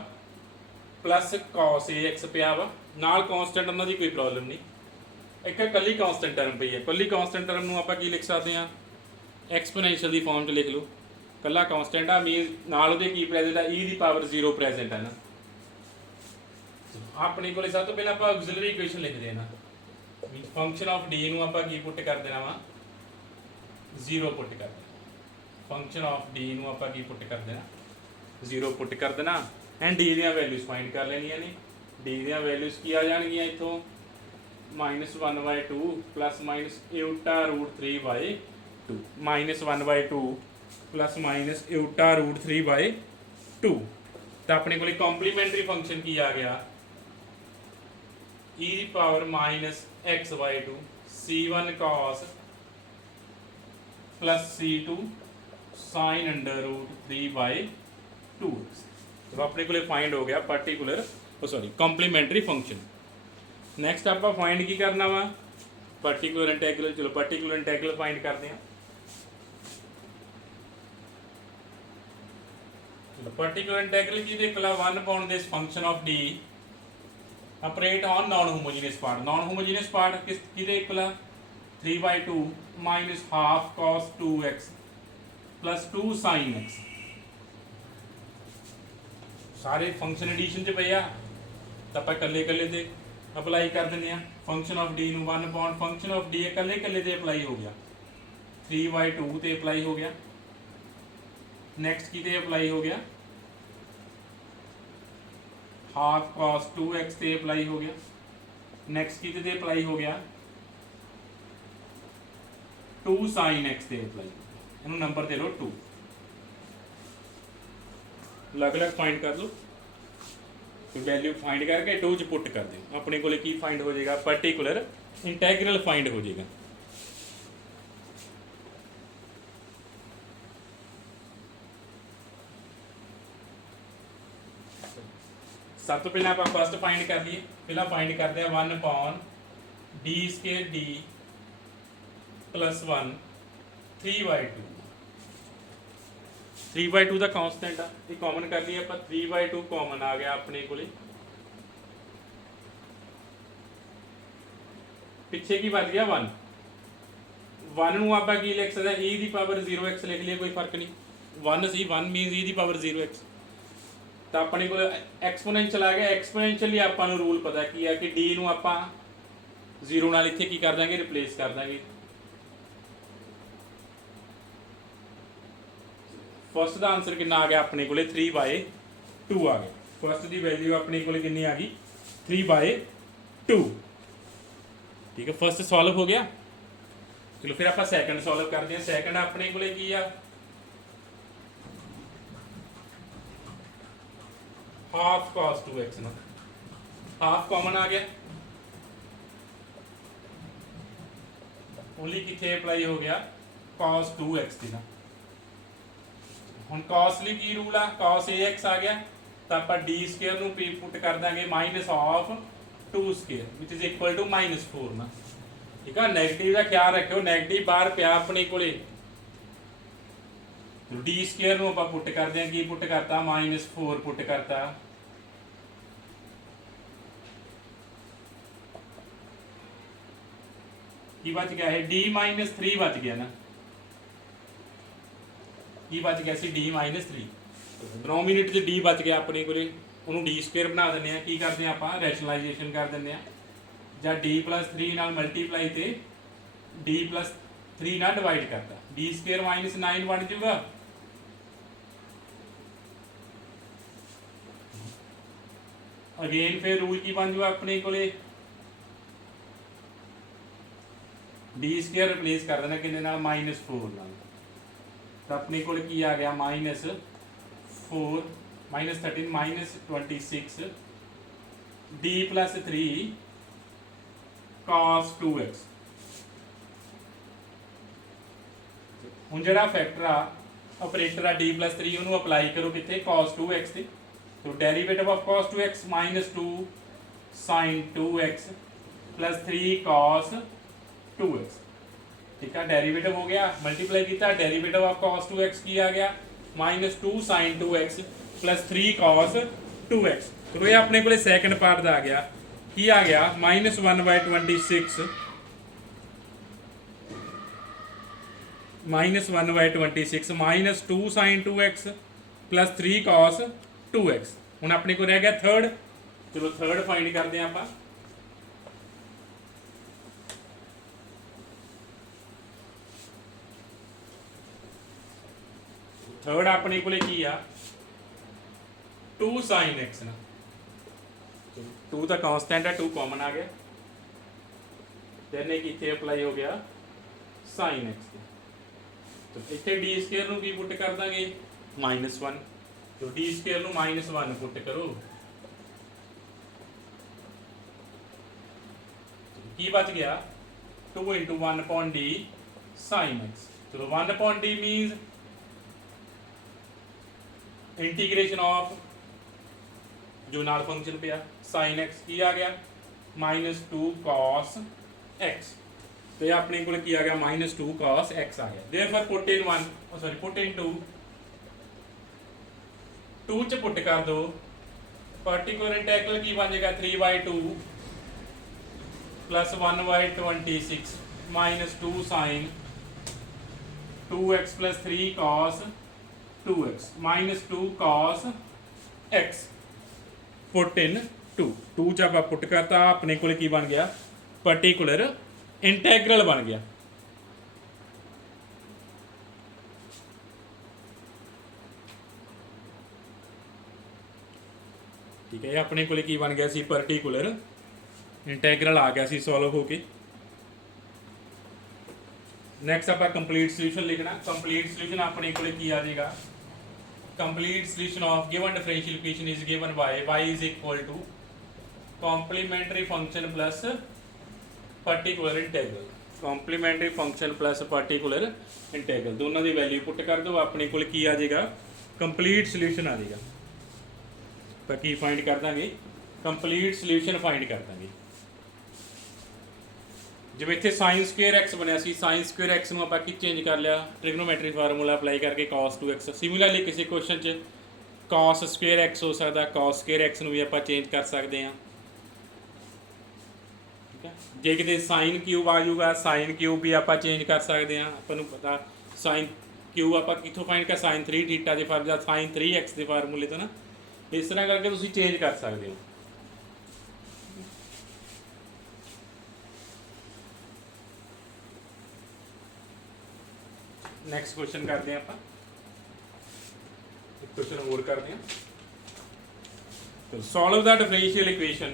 प्लस cos ax पिया वा, नाल कॉन्स्टेंट उन्होंने कोई प्रॉब्लम नहीं। एक कली कॉन्स्टेंट टर्म पई है, कली कॉन्स्टेंट टर्म ਨੂੰ ਆਪਾਂ ਕੀ ਲਿਖ ਸਕਦੇ ਹਾਂ एक्सपोनेंशियल की फॉर्म च लिख लो ਕੱਲਾ ਕੌਂਸਟੈਂਟ ਆ, ਮੀਨਸ ਨਾਲ ਉਹਦੇ ਕੀ ਪ੍ਰੈਜ਼ੈਂਟ ਆ, e ਦੀ ਪਾਵਰ 0 ਪ੍ਰੈਜ਼ੈਂਟ ਆ ਨਾ। ਆਪਣੇ ਕੋਲੇ ਸਭ ਤੋਂ ਪਹਿਲਾਂ ਆਪਾਂ ਆਕਸਿਲਰੀ ਇਕੁਏਸ਼ਨ ਲਿਖਦੇ ਹਾਂ ਨਾ, ਮੀਨਸ ਫੰਕਸ਼ਨ ਆਫ d ਨੂੰ ਆਪਾਂ ਕੀ ਪੁੱਟ ਕਰ ਦੇਣਾ ਵਾ, 0 ਪੁੱਟ ਕਰ ਦੇਣਾ। ਫੰਕਸ਼ਨ ਆਫ d ਨੂੰ ਆਪਾਂ ਕੀ ਪੁੱਟ ਕਰ ਦੇਣਾ, 0 ਪੁੱਟ ਕਰ ਦੇਣਾ। ਐਂਡ d ਦੀਆਂ ਵੈਲਿਊਜ਼ ਫਾਈਂਡ ਕਰ ਲੈਣੀਆਂ ਨੇ। d ਦੀਆਂ ਵੈਲਿਊਜ਼ ਕੀ ਆ ਜਾਣਗੀਆਂ ਇੱਥੋਂ, -1/2 ਪਲੱਸ ਮਾਈਨਸ ਊਟਾ √3/2, -1/2 ਪਲੱਸ ਮਾਈਨਸ ਊਟਾ √3/2। ਤਾਂ ਆਪਣੇ ਕੋਲੇ ਕੰਪਲੀਮੈਂਟਰੀ ਫੰਕਸ਼ਨ ਕੀ ਆ ਗਿਆ, e ਦੀ power -x/2 c1 cos plus c2 sin √3/2। चलो अपने को फाइंड हो गया पर्टिकुलर कंप्लीमेंटरी फंक्शन। नैक्सट आप फाइंड की करना वा, पर्टिकुलर इंटैग्रल। चलो पर्टिकुलर इंटैग्रल फाइंड करते हैं। पर्टिकुलर इंटैग्रल की देखला 1 this function of d operate on non homogeneous part. Non homogeneous part किसकी देखला 3/2 minus half cos 2x plus 2 sin x। सारे फंक्शन एडिशन च पे आ, तो आप कल्ले कल्ले ते अप्लाई कर देने हैं। फंक्शन ऑफ d नूं 1 फंक्शन ऑफ d कल्ले कल्ले ते अप्लाई हो गया, 3/2 ते अप्लाई हो गया। नैक्सट की ते अप्लाई हो गया, हाफ cos 2x ते अप्लाई हो गया। नैक्सट की ते अप्लाई हो गया 2 sin x ਤੇ ਅਪਲਾਈ, ਇਹਨੂੰ ਨੰਬਰ ਦੇ ਲਓ 2। ਅਲੱਗ-ਅਲੱਗ ਫਾਈਂਡ ਕਰ ਲਓ, ਕੋਈ ਵੈਲਿਊ ਫਾਈਂਡ ਕਰਕੇ 2 ਚ ਪੁੱਟ ਕਰ ਦਿਓ। ਆਪਣੇ ਕੋਲੇ ਕੀ ਫਾਈਂਡ ਹੋ ਜਾਏਗਾ, ਪਾਰਟਿਕੂਲਰ ਇੰਟੈਗਰਲ ਫਾਈਂਡ ਹੋ ਜਾਏਗਾ। ਸਭ ਤੋਂ ਪਹਿਲਾਂ ਆਪਾਂ ਫਸਟ ਫਾਈਂਡ ਕਰ ਲਈਏ। ਪਹਿਲਾਂ ਫਾਈਂਡ ਕਰਦੇ ਆ 1/d² d प्लस 1 3/2। 3/2 ਦਾ ਕਾਂਸਟੈਂਟ ਆ, ਇਹ ਕਾਮਨ ਕਰ ਲਈਏ ਆਪਾਂ। 3/2 ਕਾਮਨ ਆ ਗਿਆ ਆਪਣੇ ਕੋਲੇ, ਪਿੱਛੇ ਕੀ ਵੱਜ ਗਿਆ 1। 1 ਨੂੰ ਆਪਾਂ ਕੀ ਲਿਖ ਸਕਦੇ, e ਦੀ ਪਾਵਰ 0x ਲਿਖ ਲਈਏ, ਕੋਈ ਫਰਕ ਨਹੀਂ। 1 ਸੀ, 1 ਮੀਨਸ e ਦੀ ਪਾਵਰ 0x। ਤਾਂ ਆਪਣੇ ਕੋਲ ਐਕਸਪੋਨੈਂਸ਼ੀਅਲ ਆ ਗਿਆ। ਐਕਸਪੋਨੈਂਸ਼ੀਅਲੀ ਆਪਾਂ ਨੂੰ ਰੂਲ ਪਤਾ ਕੀ ਆ ਕਿ d ਨੂੰ ਆਪਾਂ 0 ਨਾਲ ਇੱਥੇ ਕੀ ਕਰ ਦਾਂਗੇ, ਰਿਪਲੇਸ ਕਰ ਦਾਂਗੇ। फस्ट का आंसर कितना आ गया अपने को 3/2 आ गया। फस्ट की वैल्यू अपने को कितनी आ गई 3/2। ठीक है, फस्ट सॉल्व हो गया। चलो फिर आप सैकंड सॉल्व करते हैं। सैकंड अपने को की आ हाफ cos 2x ना, हाफ कॉमन आ गया, ओनली कितने अप्लाई हो गया cos 2x थी ना। ਹੁਣ cos ਲਈ ਕੀ ਰੂਲ ਆ, cos ax ਆ ਗਿਆ, ਤਾਂ ਆਪਾਂ d² ਨੂੰ ਪੁੱਟ ਕਰ ਦਾਂਗੇ -2² which is equal to -4 ਨਾ। ਠੀਕ ਆ, ਨੈਗੇਟਿਵ ਦਾ ਖਿਆਲ ਰੱਖਿਓ, ਨੈਗੇਟਿਵ ਬਾਹਰ ਪਿਆ ਆਪਣੇ ਕੋਲੇ। d² ਨੂੰ ਆਪਾਂ ਪੁੱਟ ਕਰਦੇ ਆਂ, ਕੀ ਪੁੱਟ ਕਰਤਾ -4 ਪੁੱਟ ਕਰਤਾ। ਕੀ ਬਚ ਗਿਆ, ਇਹ d-3 ਬਚ ਗਿਆ ਨਾ। ਕੀ ਬਚ ਗਿਆ ਸੀ d-3। ਡਿਨੋਮੀਨੇਟਰ 'ਚ d ਬਚ ਗਿਆ ਆਪਣੇ ਕੋਲੇ, ਉਹਨੂੰ d² ਬਣਾ ਦਿੰਦੇ ਆ। ਕੀ ਕਰਦੇ ਆ ਆਪਾਂ, ਰੈਸ਼ਨਲਾਈਜੇਸ਼ਨ ਕਰ ਦਿੰਦੇ ਆ, ਜਾਂ d+3 ਨਾਲ ਮਲਟੀਪਲਾਈ ਤੇ d+3 ਨਾਲ ਡਿਵਾਈਡ ਕਰਤਾ, d² - 9 ਬਣ ਜਾਊਗਾ। ਅਗੇਨ ਫਿਰ ਰੂਲ ਕੀ ਬਣ ਜਾਊਗਾ ਆਪਣੇ ਕੋਲੇ, d² ਰਿਪਲੇਸ ਕਰ ਦੇਣਾ ਕਿੰਨੇ ਨਾਲ, -4 ਨਾਲ। तो अपने को की आ गया -4 -13 -26 d+3 cos 2x। ਹੁਣ ਜਿਹੜਾ ਫੈਕਟਰ ਆ ਆਪਰੇਟਰ ਆ d+3 ਉਹਨੂੰ ਅਪਲਾਈ ਕਰੋ ਕਿੱਥੇ, cos 2x ਤੇ। तो derivative of cos 2x -2 sin 2x plus 3 cos 2x। ठीक है, डेरिवेटिव हो गया, मल्टीप्लाई किया, डेरिवेटिव ऑफ cos 2x की आ गया -2 sin 2x plus 3 cos 2x। तो ये अपने को सैकंड पार्ट का आ गया, की आ गया -1/26 -1/26 -2 sin 2x + 3 cos 2x। ਹੁਣ ਆਪਣੇ ਕੋਲ ਰਹਿ ਗਿਆ ਥਰਡ। ਚਲੋ ਥਰਡ ਫਾਈਂਡ ਕਰਦੇ ਹਾਂ ਆਪਾਂ। थर्ड अपने को की आ 2 sin x ना, 2 तो कांस्टेंट है, 2 कॉमन आ गया, then एक इतने अप्लाई हो गया sin x। तो इतने डी स्केयर नूं की पुट कर देंगे -1, तो डी स्केयर नूं -1 पुट करो, की बच गया 2 × 1/d sin x। चलो 1/d मीनस इंटीग्रेशन ऑफ जो नाल फंक्शन पे sin x की आ गया -2 cos x। तो ये अपने को की आ गया -2 cos x आ गया। Therefore put in 1 sorry put in 2 च पुट कर दो, पर्टिकुलर इंटीग्रल की बन जाएगा 3/2 + 1/26 -2 sin 2x + 3 cos 2x -2 cos x put in 2 च आप पुट करता, अपने को की बन गया पर्टिकुलर इंटैग्रल बन गया। ठीक है, अपने को की बन गया सी पर्टिकुलर इंटैग्रल आ गया सी सॉल्व होके। नैक्सट आप कंप्लीट सोल्यूशन लिखना। कंप्लीट सोल्यूशन अपने को की आ जाएगा, complete solution of given differential equation is given by y is equal to complementary function plus particular integral, complementary function plus particular integral दोनों की वैल्यू पुट कर दो, अपने को की आ जाएगा कंप्लीट सोल्यूशन आ जाएगा। तो की फाइंड कर देंगे, कंप्लीट सोल्यूशन फाइंड कर देंगे। जिवें इत्थे sin स्क्वेयर x बनया सी, sin स्क्वेयर x नूं आपां की चेंज कर लिया, ट्रिग्नोमैट्री फार्मूला अप्लाई करके cos 2x। सिमिलरली किसी क्वेश्चन च cos स्क्वेयर x हो सकता, cos स्क्वेयर x नूं भी आपां चेंज कर सकते हैं। ठीक है, जे किते sin क्यूब आ जाऊगा, sin क्यूब भी आपां चेंज कर सकते हैं। आपां नूं पता sin क्यूब आपां कित्थों फाइंड कर, sin 3θ के फार्मूला sin 3x के फार्मूले तो ना, इस तरह करके तुसीं चेंज कर सकते हो। नैक्सट क्वेश्चन करते हैं आप, क्वेश्चन और करते हैं। तो solve the differential equation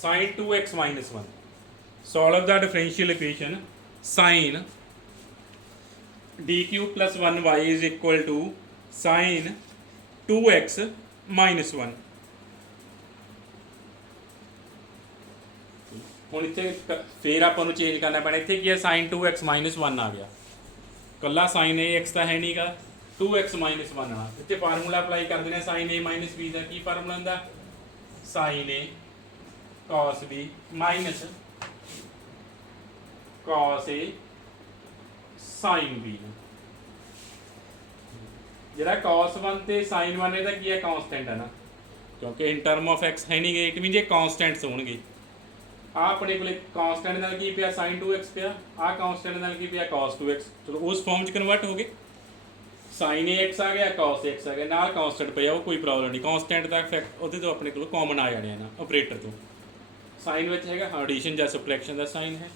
sin 2x - 1। Solve the differential equation sin dq + 1y is equal to sin 2x - 1। ਹੁਣ ਇੱਥੇ ਫਿਰ ਆਪਾਂ ਨੂੰ ਚੇਂਜ ਕਰਨਾ ਪੈਣਾ। ਇੱਥੇ ਕੀ ਹੈ sin 2x - 1 ਆ ਗਿਆ, ਕੱਲਾ sin ax ਤਾਂ ਹੈ ਨਹੀਂਗਾ, 2x - 1 ਆ। ਇੱਥੇ ਫਾਰਮੂਲਾ ਅਪਲਾਈ ਕਰ ਦੇਣਾ sin a - b the. Ki formula ਹੁੰਦਾ, sin a cos b minus cos a sin b। ਜਿਹੜਾ cos 1 ਤੇ sin 1 ਇਹਦਾ ਕੀ ਹੈ, ਕਾਂਸਟੈਂਟ ਹੈ ਨਾ, ਕਿਉਂਕਿ ਇਨ ਟਰਮ ਆਫ x ਹੈ ਨਹੀਂਗੇ, ਇਟ ਮੀਨਸ ਇਹ ਕਾਂਸਟੈਂਟਸ ਹੋਣਗੇ। आ अपने को कांस्टेंट नाल की पिया sin 2x पिया, आ कांस्टेंट नाल की पिया cos 2x। चलो उस फॉर्म च कन्वर्ट हो गए, sin ax आ गया, cos x आ गया, नाल कांस्टेंट पिया, वो कोई प्रॉब्लम नहीं। कांस्टेंट का इफेक्ट वो तो अपने को कॉमन आ जाने ना ऑपरेटर तो। साइन विच हैगा एडिशन या सबट्रैक्शन का साइन है।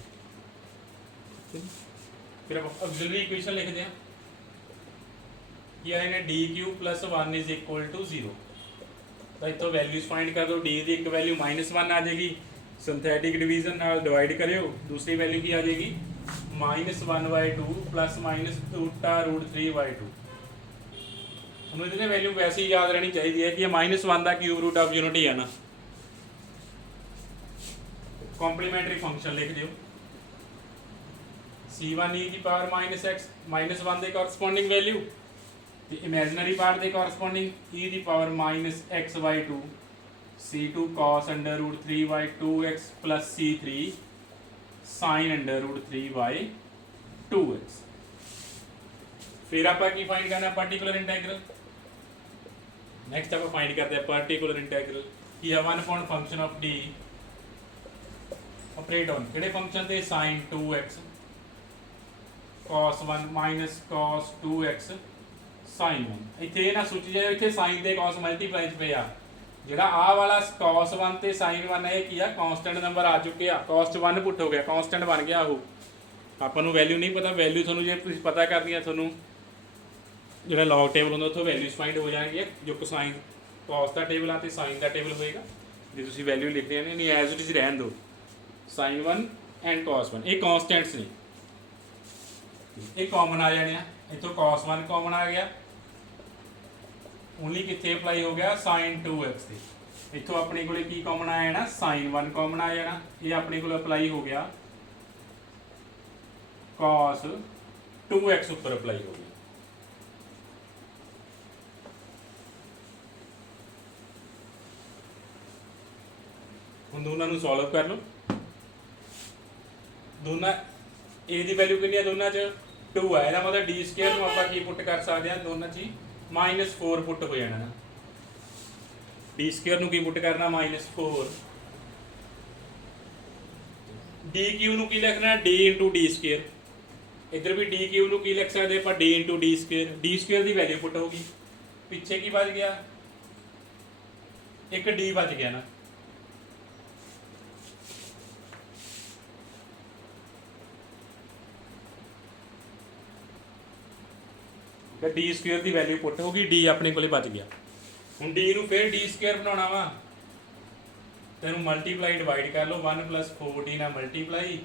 फिर आप ऑक्सिलरी इक्वेशन लिखते हैं, किया है dq + 1 इज इक्वल टू 0। तो इतों वैल्यूज फाइंड कर दो, d की एक वैल्यू -1 आ जाएगी, सिंथेटिक डिवीजन नाल डिवाइड करियो, दूसरी वैल्यू की आ जाएगी -1/2 + -√3/2। हमें इतने वैल्यू वैसे ही याद रहनी चाहिए है कि -1 का क्यूब रूट ऑफ यूनिट ही है ना। कॉम्प्लीमेंट्री फंक्शन लिख दियो, c1 e की पावर -x -1 के कॉरस्पॉन्डिंग वैल्यू, इमेजनरी पार्ट के कॉरस्पॉन्डिंग e की power -x/2 c2 cos √3/2x + c3 sin √3/2x। फिर आप फाइंड करना पर्टिकुलर इंटैग्रल। नैक्सट आप फाइंड करते हैं पर्टिकुलर इंटैग्रल। ਕੀ ਆ 1 point function of d operate on ਕਿਹੜੇ ਫੰਕਸ਼ਨ ਤੇ sin 2x cos 1 minus cos 2x sin 1 ਇੱਥੇ ਇਹ ਨਾ ਸੋਚੀ ਜਾਏ ਇੱਥੇ sin ਤੇ cos ਮਲਟੀਪਲਾਈ ਚ ਪਿਆ ਜਿਹੜਾ ਆਹ ਵਾਲਾ cos 1 ਤੇ sin 1 ਇਹ ਕੀ ਆ ਕਾਂਸਟੈਂਟ ਨੰਬਰ ਆ ਚੁੱਕੇ ਆ cos 'ਚ 1 ਪੁੱਟ ਹੋ ਗਿਆ ਕਾਂਸਟੈਂਟ ਬਣ ਗਿਆ ਉਹ ਆਪਾਂ ਨੂੰ ਵੈਲਿਊ ਨਹੀਂ ਪਤਾ ਵੈਲਿਊ ਤੁਹਾਨੂੰ ਜੇ ਤੁਸੀਂ ਪਤਾ ਕਰਨੀ ਆ ਤੁਹਾਨੂੰ ਜਿਹੜਾ ਲੌਗ ਟੇਬਲ ਹੁੰਦਾ ਉੱਥੋਂ ਵੈਲਿਊਜ਼ ਫਾਈਂਡ ਹੋ ਜਾਣਗੇ ਜੋ ਕੋਸਾਈਨ cos ਦਾ ਟੇਬਲ ਆ ਤੇ sin ਦਾ ਟੇਬਲ ਹੋਏਗਾ ਜੇ ਤੁਸੀਂ ਵੈਲਿਊ ਲਿਖਦੇ ਨੇ ਨਹੀਂ ਐਜ਼ ਇਟ ਇਜ਼ ਰਹਿਣ ਦਿਓ sin 1 ਐਂਡ cos 1 ਇਹ ਕਾਂਸਟੈਂਟਸ ਨੇ ਇਹ ਕਾਮਨ ਆ ਜਾਣੇ ਆ ਇੱਥੋਂ cos 1 ਕਾਮਨ ਆ ਗਿਆ ਓਨਲੀ ਕਿੱਥੇ ਅਪਲਾਈ ਹੋ ਗਿਆ sin 2x ਤੇ ਇੱਥੋਂ ਆਪਣੇ ਕੋਲੇ ਕੀ ਕਾਮਨ ਆਇਆ ਨਾ sin 1 ਕਾਮਨ ਆ ਜਾਣਾ ਇਹ ਆਪਣੇ ਕੋਲ ਅਪਲਾਈ ਹੋ ਗਿਆ cos 2x ਉੱਪਰ ਅਪਲਾਈ ਹੋ ਗਿਆ ਹੁਣ ਦੋਨਾਂ ਨੂੰ ਸੋਲਵ ਕਰ ਲਓ ਦੋਨਾਂ a ਦੀ ਵੈਲਿਊ ਕਿੰਨੀ ਆ ਦੋਨਾਂ 'ਚ 2 ਆ ਇਹਦਾ ਮਤਲਬ d ਸਕੁਅਰ ਨੂੰ ਆਪਾਂ ਕੀ ਪੁੱਟ ਕਰ ਸਕਦੇ ਆ ਦੋਨਾਂ 'ਚ -4 ਪੁੱਟ ਹੋ ਜਾਣਾ ਨਾ d ਸਕੁਅਰ ਨੂੰ ਕੀ ਪੁੱਟ ਕਰਨਾ -4 dq ਨੂੰ ਕੀ ਲਿਖਣਾ d d ਸਕੁਅਰ ਇੱਧਰ ਵੀ dq ਨੂੰ ਕੀ ਲਿਖ ਸਕਦੇ ਆਪਾਂ d d square d square ਦੀ ਵੈਲਿਊ ਪੁੱਟ ਹੋਗੀ ਪਿੱਛੇ ਕੀ ਬਚ ਗਿਆ ਇੱਕ d ਬਚ ਗਿਆ ਨਾ d ਸਕੁਅਰ ਦੀ ਵੈਲਿਊ ਪੁੱਟ ਹੋ ਗਈ d ਆਪਣੇ ਕੋਲੇ ਬਚ ਗਿਆ ਹੁਣ d ਨੂੰ ਫਿਰ d ਸਕੁਅਰ ਬਣਾਉਣਾ ਵਾ ਤੈਨੂੰ ਮਲਟੀਪਲਾਈ ਡਿਵਾਈਡ ਕਰ ਲਓ 1 + 4d ਨਾਲ ਮਲਟੀਪਲਾਈ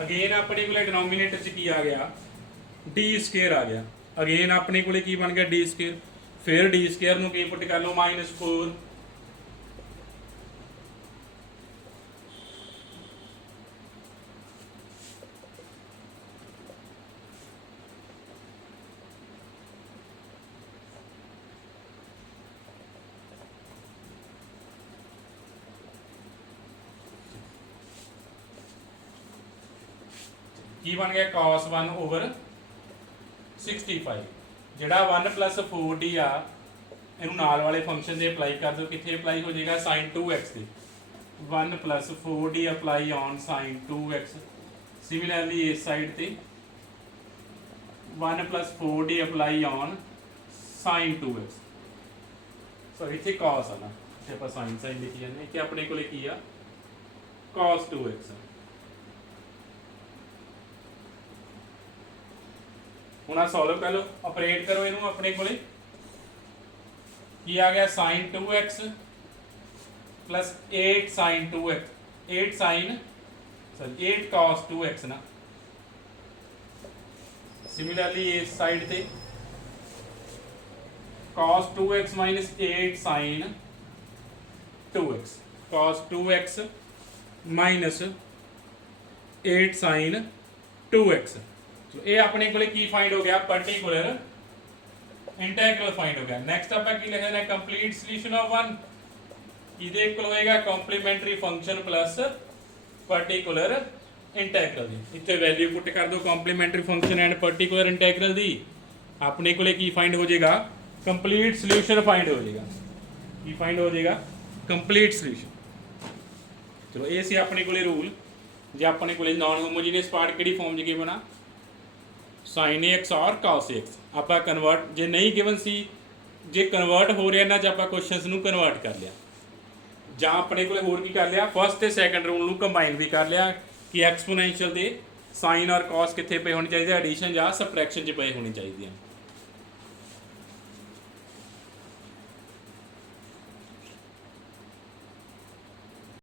ਅਗੇਨ ਆਪਣੇ ਕੋਲੇ ਡਿਨੋਮੀਨੇਟਰ 'ਚ ਕੀ ਆ ਗਿਆ d ਸਕੁਅਰ ਆ ਗਿਆ ਅਗੇਨ ਆਪਣੇ ਕੋਲੇ ਕੀ ਬਣ ਗਿਆ d ਸਕੁਅਰ ਫਿਰ d ਸਕੁਅਰ ਨੂੰ ਕੀ ਪੁੱਟ ਕਰ ਲਓ -4 ਕੀ ਬਣ ਗਿਆ cos 1 ਓਵਰ 65 ਜਿਹੜਾ 1 + 4d ਆ ਇਹਨੂੰ ਨਾਲ ਵਾਲੇ ਫੰਕਸ਼ਨ ਦੇ ਅਪਲਾਈ ਕਰ ਦਿਓ ਕਿੱਥੇ ਅਪਲਾਈ ਹੋ ਜਾਏਗਾ sin 2x ਤੇ 1 + 4d apply on sin 2x similarly ਇਸ ਸਾਈਡ ਤੇ 1 + 4d apply on sin 2x ਸੋ ਇੱਥੇ cos ਆ ਨਾ ਇੱਥੇ ਆਪਾਂ sin ਲਿਖੀ ਜਾਂਦੇ ਕਿ ਆਪਣੇ ਕੋਲੇ ਕੀ ਆ cos 2x ਹੁਣ ਆ ਸੋਲਵ ਕਰ ਲਓ ਆਪਰੇਟ ਕਰੋ ਇਹਨੂੰ ਆਪਣੇ ਕੋਲੇ ਕੀ ਆ ਗਿਆ sin 2x + 8 sin 2x 8 cos 2x ਨਾ ਸਿਮਿਲਰਲੀ ਇਸ ਸਾਈਡ ਤੇ cos 2x - 8 sin 2x cos 2x - 8 sin 2x ਇਹ ਆਪਣੇ ਕੋਲੇ ਕੀ ਫਾਈਂਡ ਹੋ ਗਿਆ ਪਾਰਟਿਕੂਲਰ ਇੰਟੈਗਰਲ ਫਾਈਂਡ ਹੋ ਗਿਆ ਨੈਕਸਟ ਆਪਾਂ ਕੀ ਲਿਖਣਾ ਹੈ ਕੰਪਲੀਟ ਸੋਲੂਸ਼ਨ ਆਫ 1 ਇਹਦੇ ਇਕੁਅਲ ਹੋਏਗਾ complimentary function plus particular integral ਦੀ ਇੱਥੇ ਵੈਲਿਊ ਪੁੱਟ ਕਰ ਦਿਓ complimentary function and particular integral ਦੀ ਆਪਣੇ ਕੋਲੇ ਕੀ ਫਾਈਂਡ ਹੋ ਜਾਏਗਾ ਕੰਪਲੀਟ ਸੋਲੂਸ਼ਨ ਫਾਈਂਡ ਹੋ ਜਾਏਗਾ ਕੀ ਫਾਈਂਡ ਹੋ ਜਾਏਗਾ ਕੰਪਲੀਟ ਸੋਲੂਸ਼ਨ ਚਲੋ ਇਹ ਸੀ ਆਪਣੇ ਕੋਲੇ ਰੂਲ ਜੇ ਆਪਣੇ ਕੋਲੇ ਨਾਨ ਹੋਮੋਜੀਨੀਅਸ ਪਾਰਟ ਕਿਹੜੀ ਫਾਰਮ 'ਚ ਗਿਵਨ ਆ sin ax ਔਰ cos ax ਆਪਾਂ ਕਨਵਰਟ ਜੇ ਨਹੀਂ ਗਿਵਨ ਸੀ ਜੇ ਕਨਵਰਟ ਹੋ ਰਿਹਾ ਇਹਨਾਂ 'ਚ ਆਪਾਂ ਕੁਐਸਚਨਸ ਨੂੰ ਕਨਵਰਟ ਕਰ ਲਿਆ ਜਾਂ ਆਪਣੇ ਕੋਲੇ ਹੋਰ ਕੀ ਕਰ ਲਿਆ ਫਸਟ ਤੇ ਸੈਕੰਡ ਰੂਲ ਨੂੰ ਕੰਬਾਈਨ ਵੀ ਕਰ ਲਿਆ ਕਿ ਐਕਸਪੋਨੈਂਸ਼ੀਅਲ ਦੇ sin ਔਰ cos ਕਿੱਥੇ ਪਏ ਹੋਣੇ ਚਾਹੀਦੇ ਐਡੀਸ਼ਨ ਜਾਂ ਸਬਟ੍ਰੈਕਸ਼ਨ 'ਚ ਪਏ ਹੋਣੇ ਚਾਹੀਦੇ ਆ